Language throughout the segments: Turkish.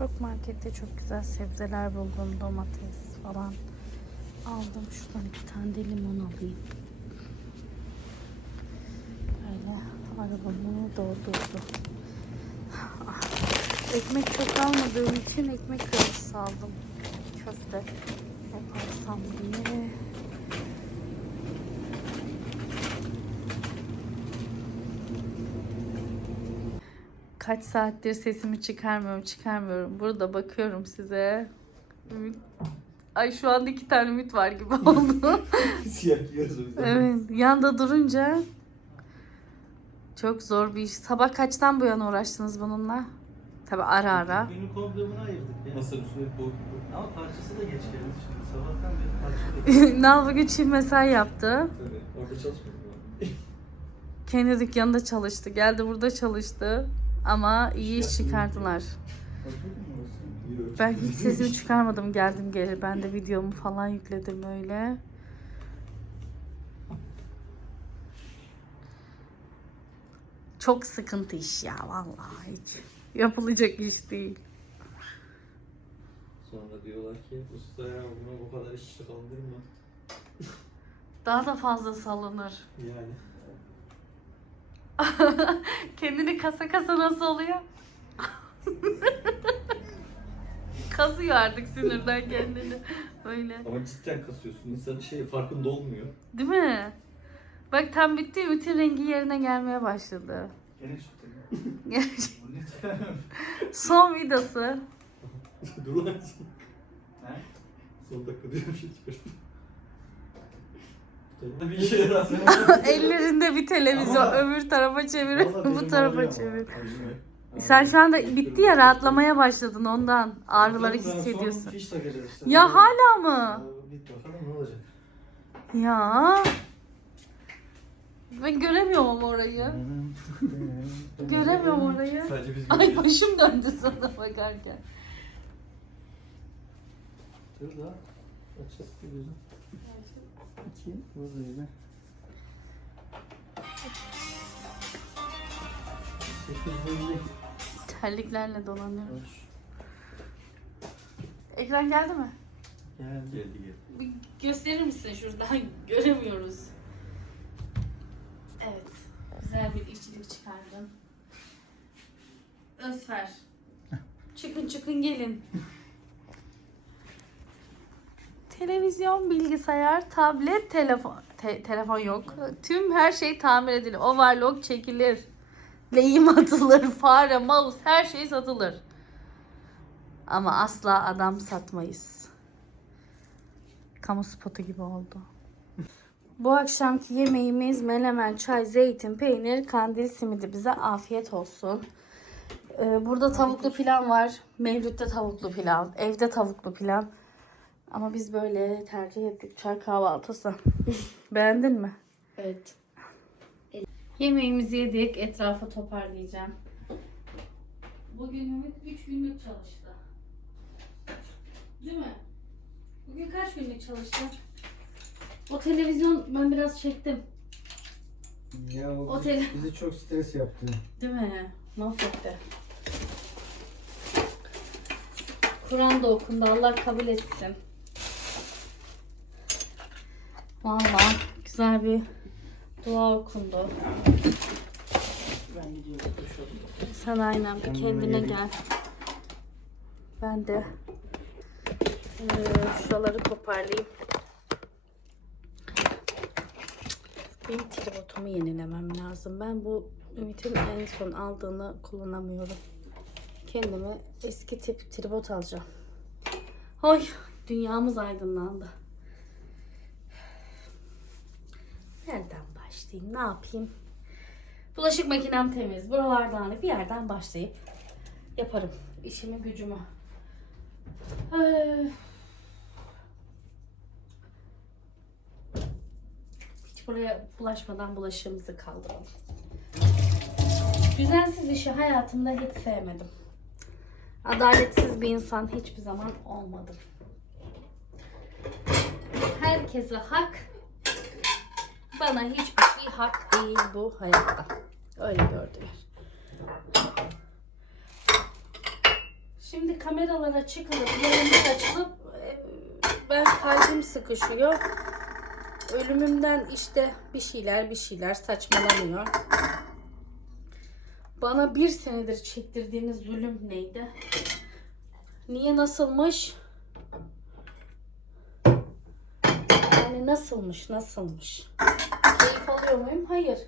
Çok markette çok güzel sebzeler buldum. Domates falan. Aldım. Şuradan iki tane de limon alayım. Böyle arabamı doldurdu. Ah, Ekmek çok almadığım için ekmek kırmızısı aldım. Köfte yaparsam diye. Kaç saattir sesimi çıkarmıyorum, çıkarmıyorum. Burada bakıyorum size. Ümit- Ay şu anda iki tane ümit var gibi oldu. Siyah giyiyoruz o yüzden. evet, yanda durunca çok zor bir iş. Sabah kaçtan bu yana uğraştınız bununla? Tabi ara ara. Günün komple buna ayırdık ya. Masanın üstüne bu. Ama parçası da geç geldi şimdi. Sabahtan beri parça da Nal bugün çift mesai yaptı. Tabii. Orada çalışmadım. Kendi dükkanında çalıştı. Geldi burada çalıştı. Ama iyi iş çıkardılar. Ben hiç sesimi çıkarmadım geldim gelir. Ben de videomu falan yükledim öyle. Çok sıkıntı iş ya vallahi hiç. Yapılacak iş değil. Sonra diyorlar ki usta ya buna bu kadar iş kaldırma. Daha da fazla salınır. Yani. Kendini kasa kasa nasıl oluyor? Kazıyor artık sinirden kendini. Öyle. Ama cidden kasıyorsun. İnsan şey farkında olmuyor. Değil mi? Bak tam bitti Ümit'in rengi yerine gelmeye başladı. Gene? Son vidası. Dur lan. He? Son dakika diye bir şey çıkarttım. Bir işe yarar. Ellerinde bir televizyon Ama- öbür tarafa çevir, Vallahi bu benim tarafa ağrıyor çevir. ama. Sen şu anda bitti ya rahatlamaya başladın ondan. Ağrıları ben hissediyorsun. Fiş takacağız işte. Ya hala mı? Bit bakalım ne olacak. Ya. Ben göremiyorum orayı. Göremiyorum orayı. Sadece biz Ay görüyoruz. başım döndü sana bakarken. Dur da. Açacağız bir gözüm. İki. Elli. Terliklerle dolanıyorum. Hoş. Ekran geldi mi? Geldi. Geldi geldi. Bir gösterir misin şuradan? Göremiyoruz. Evet. Güzel bir işçilik çıkardım. Özfer. Çıkın çıkın gelin. Televizyon, bilgisayar, tablet, telefon. Te- telefon yok. Tüm her şey tamir edilir. Overlock çekilir. Lehim atılır. Fare, mouse her şey satılır. Ama asla adam satmayız. Kamu spotu gibi oldu. Bu akşamki yemeğimiz menemen, çay, zeytin, peynir, kandil simidi. Bize afiyet olsun. Ee, burada tavuklu pilav var. Mevlüt'te tavuklu pilav. Evde tavuklu pilav. Ama biz böyle tercih ettik. Çay kahvaltısı. Beğendin mi? Evet. Yemeğimizi yedik. Etrafı toparlayacağım. Bugün Ümit 3 günlük çalıştı. Değil mi? Bugün kaç günlük çalıştı? O televizyon ben biraz çektim. Ya o Otel. bizi, bizi çok stres yaptı. Değil mi? Mahvetti. Kur'an da okundu. Allah kabul etsin. Vallahi güzel bir dua okundu. Ben gidiyorum. Sen aynen bir kendine gel. Ben de eee, şuraları toparlayayım. Benim tribotumu yenilemem lazım. Ben bu Ümit'in en son aldığını kullanamıyorum. Kendime eski tip tribot alacağım. Oy dünyamız aydınlandı. Nereden başlayayım? Ne yapayım? Bulaşık makinem temiz. Buralardan bir yerden başlayıp yaparım. işimi gücümü. Hiç buraya bulaşmadan bulaşığımızı kaldıralım. Düzensiz işi hayatımda hiç sevmedim. Adaletsiz bir insan hiçbir zaman olmadım. Herkese hak, bana hiçbir şey hak değil bu hayatta. Öyle gördüler. Şimdi kameralara çıkılıp yayınlar açılıp ben kalbim sıkışıyor. Ölümümden işte bir şeyler bir şeyler saçmalanıyor. Bana bir senedir çektirdiğiniz zulüm neydi? Niye nasılmış? Yani nasılmış nasılmış? Alıyor muyum? Hayır.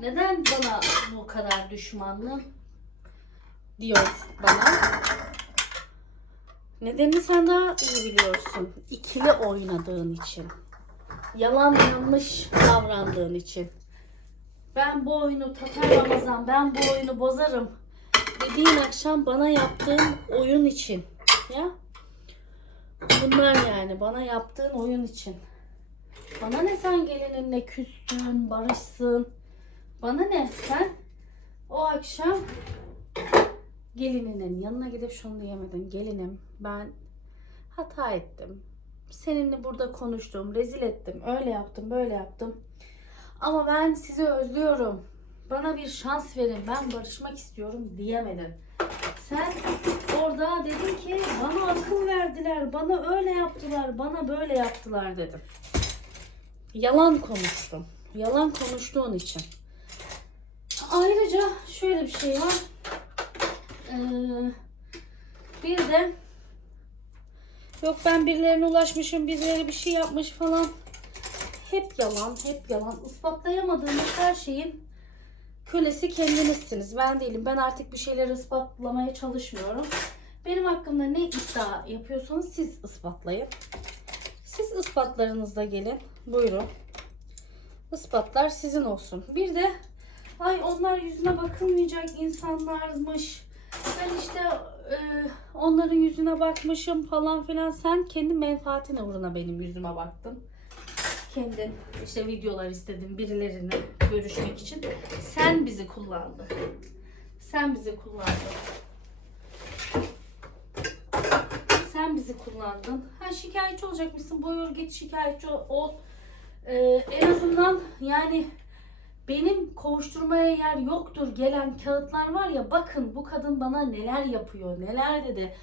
Neden bana bu kadar düşmanlığın? Diyor bana. Nedenini sen daha iyi biliyorsun. İkili oynadığın için. Yalan yanlış davrandığın için. Ben bu oyunu Tatar Ramazan, ben bu oyunu bozarım dediğin akşam bana yaptığın oyun için. Ya? Bunlar yani bana yaptığın oyun için. Bana ne sen gelininle küssün, barışsın. Bana ne sen o akşam gelininin yanına gidip şunu diyemedin. Gelinim ben hata ettim. Seninle burada konuştum, rezil ettim. Öyle yaptım, böyle yaptım. Ama ben sizi özlüyorum. Bana bir şans verin. Ben barışmak istiyorum diyemedin. Sen orada dedin ki bana akıl verdiler. Bana öyle yaptılar. Bana böyle yaptılar dedim. Yalan konuştum. Yalan konuştuğun için. Ayrıca şöyle bir şey var. Ee, bir de yok ben birilerine ulaşmışım, birileri bir şey yapmış falan. Hep yalan, hep yalan. Ispatlayamadığınız her şeyin kölesi kendinizsiniz. Ben değilim. Ben artık bir şeyleri ispatlamaya çalışmıyorum. Benim hakkımda ne iddia yapıyorsanız siz ispatlayın. Siz ispatlarınızla gelin. Buyurun. Ispatlar sizin olsun. Bir de ay onlar yüzüne bakılmayacak insanlarmış. Ben işte e, onların yüzüne bakmışım falan filan. Sen kendi menfaatine uğruna benim yüzüme baktın. Kendin işte videolar istedin birilerine görüşmek için. Sen bizi kullandın. Sen bizi kullandın. Bizi kullandın. Ha şikayetçi olacakmışsın. Buyur git şikayetçi ol. Ee, en azından yani benim kovuşturmaya yer yoktur gelen kağıtlar var ya bakın bu kadın bana neler yapıyor neler dedi.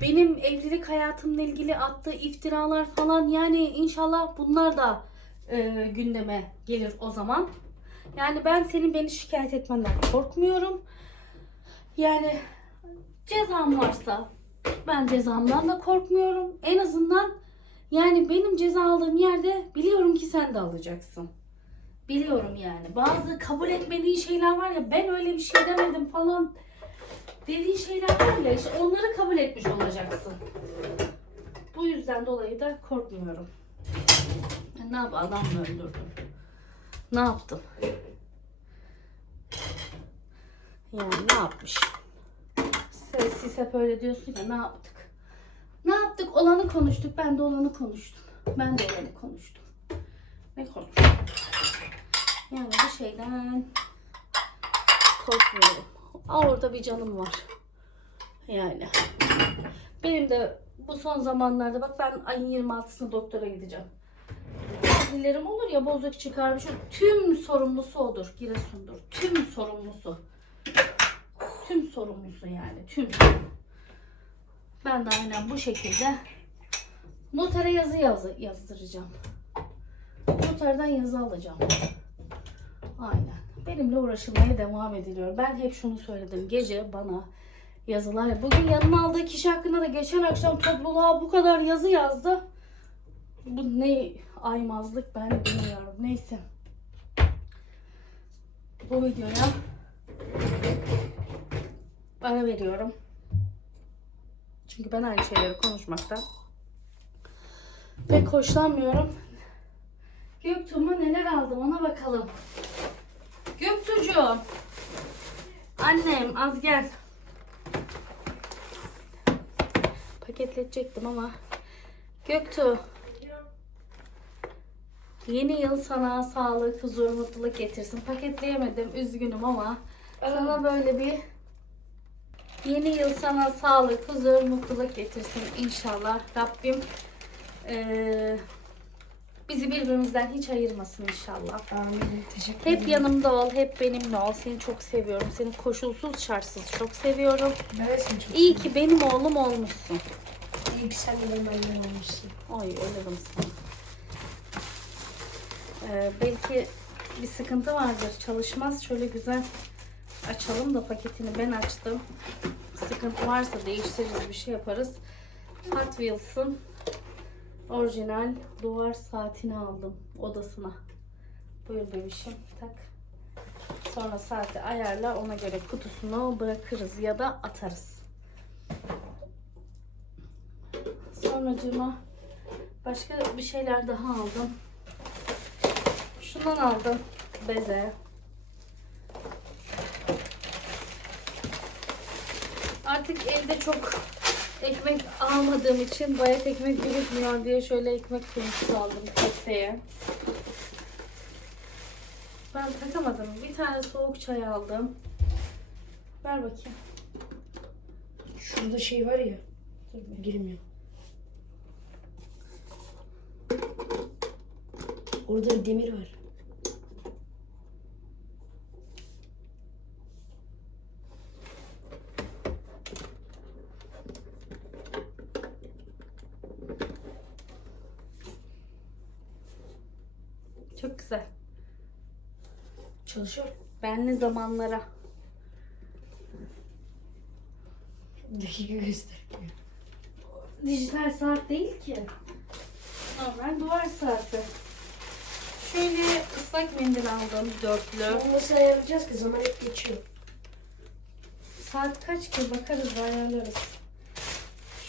Benim evlilik hayatımla ilgili attığı iftiralar falan yani inşallah bunlar da e, gündeme gelir o zaman. Yani ben senin beni şikayet etmenden korkmuyorum. Yani cezam varsa ben cezamdan da korkmuyorum. En azından yani benim ceza aldığım yerde biliyorum ki sen de alacaksın. Biliyorum yani. Bazı kabul etmediğin şeyler var ya ben öyle bir şey demedim falan dediğin şeyler var ya işte onları kabul etmiş olacaksın. Bu yüzden dolayı da korkmuyorum. Ne yap adam mı öldürdün? Ne yaptın? Yani ne yapmış? Siz, siz hep öyle diyorsun ya ne yaptık? Ne yaptık? Olanı konuştuk. Ben de olanı konuştum. Ben de olanı konuştum. Ne konuştum? Yani bu şeyden korkmuyorum. Aa, orada bir canım var. Yani. Benim de bu son zamanlarda bak ben ayın 26'sında doktora gideceğim. Dilerim olur ya bozuk çıkarmış. Tüm sorumlusu odur. Giresun'dur. Tüm sorumlusu. Tüm sorumlusu yani. Tüm. Ben de aynen bu şekilde notere yazı yazı yazdıracağım. Noterden yazı alacağım. Aynen. Benimle uğraşılmaya devam ediliyor. Ben hep şunu söyledim. Gece bana yazılar. Bugün yanıma aldığı kişi hakkında da geçen akşam topluluğa bu kadar yazı yazdı. Bu ne aymazlık ben bilmiyorum. Neyse. Bu videoya ara veriyorum. Çünkü ben aynı şeyleri konuşmaktan pek hoşlanmıyorum. Göktuğ'uma neler aldım ona bakalım. Göktuğ'cuğum. Annem az gel. Paketletecektim ama. Göktuğ. Yeni yıl sana sağlık, huzur, mutluluk getirsin. Paketleyemedim üzgünüm ama sana böyle bir yeni yıl sana sağlık, huzur, mutluluk getirsin inşallah. Rabbim eee, bizi birbirimizden hiç ayırmasın inşallah. Amin. Teşekkür Hep yanımda ol, hep benimle ol. Seni çok seviyorum. Seni koşulsuz şartsız çok seviyorum. Ben seni çok İyi ki benim oğlum olmuşsun. İyi ki sen de benim annem olmuşsun. Ay ölürüm sana. Ee, belki bir sıkıntı vardır. Çalışmaz. Şöyle güzel açalım da paketini ben açtım. Sıkıntı varsa değiştiririz bir şey yaparız. Hot Wheels'ın orijinal duvar saatini aldım odasına. Buyur bebişim tak. Sonra saati ayarla ona göre kutusunu bırakırız ya da atarız. Sonracığıma başka bir şeyler daha aldım. Şundan aldım. Beze. Artık evde çok ekmek almadığım için bayat ekmek birikmiyor diye şöyle ekmek kuyumcusu aldım köfteye. Ben takamadım. Bir tane soğuk çay aldım. Ver bakayım. Şurada şey var ya. Girmiyor. Orada demir var. Çok güzel. Çalışıyor. Benli zamanlara. Dakika gösteriyor. Dijital saat değil ki. Normal duvar saati. Şöyle ıslak mendil aldım dörtlü. Nasıl ayarlayacağız ki zaman hep geçiyor. Saat kaç ki bakarız ayarlarız.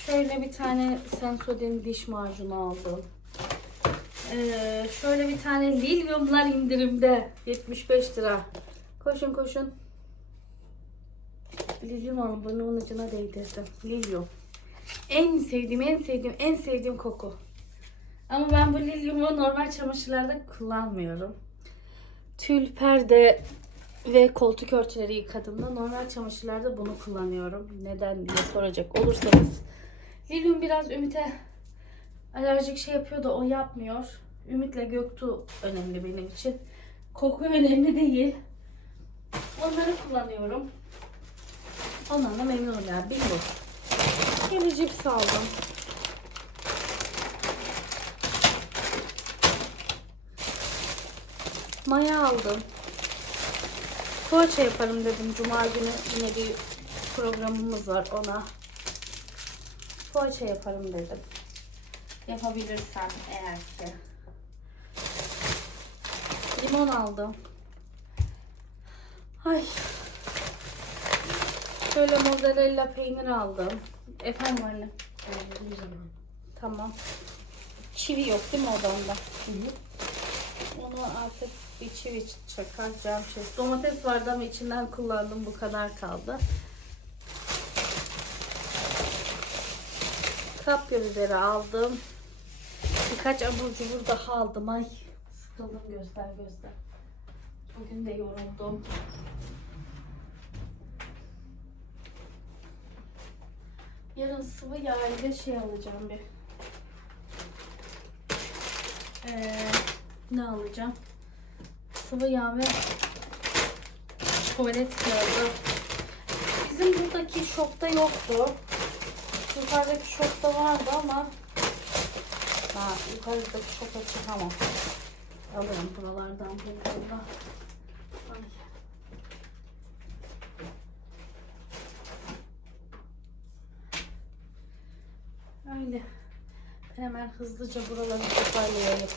Şöyle bir tane Sensodyne diş macunu aldım. Ee, şöyle bir tane Lilium'lar indirimde 75 lira. Koşun koşun. Lilium alın burnumun ucuna değdirdim. Lilium. En sevdiğim, en sevdiğim, en sevdiğim koku. Ama ben bu Lilium'u normal çamaşırlarda kullanmıyorum. Tül, perde ve koltuk örtüleri yıkadığımda normal çamaşırlarda bunu kullanıyorum. Neden diye soracak olursanız. Lilium biraz Ümit'e alerjik şey yapıyor da o yapmıyor. Ümit'le Göktuğ önemli benim için. Koku önemli değil. Onları kullanıyorum. Ondan da memnunum ya. Bingo. Yeni cips aldım. Maya aldım. Poğaça yaparım dedim. Cuma günü yine bir programımız var ona. Poğaça yaparım dedim. Yapabilirsem eğer ki. Limon aldım. Ay. Şöyle mozzarella peynir aldım. Efendim anne. Tamam. Çivi yok değil mi odamda? Hı hı. Onu artık bir çivi çakacağım şey. Domates vardı ama içinden kullandım. Bu kadar kaldı. Kapya biberi aldım. Birkaç abur cubur daha aldım. Ay sıkıldım gözler gözler. Bugün de yoruldum. Yarın sıvı yağ ile şey alacağım bir. Ee, ne alacağım? Sıvı yağ ve tuvalet kağıdı. Bizim buradaki şokta yoktu. Yukarıdaki şokta vardı ama ha, yukarıdaki şoka çıkamam. Alırım buralardan bulduğumda. Ay. Öyle. Hemen hızlıca buraları toparlayayım.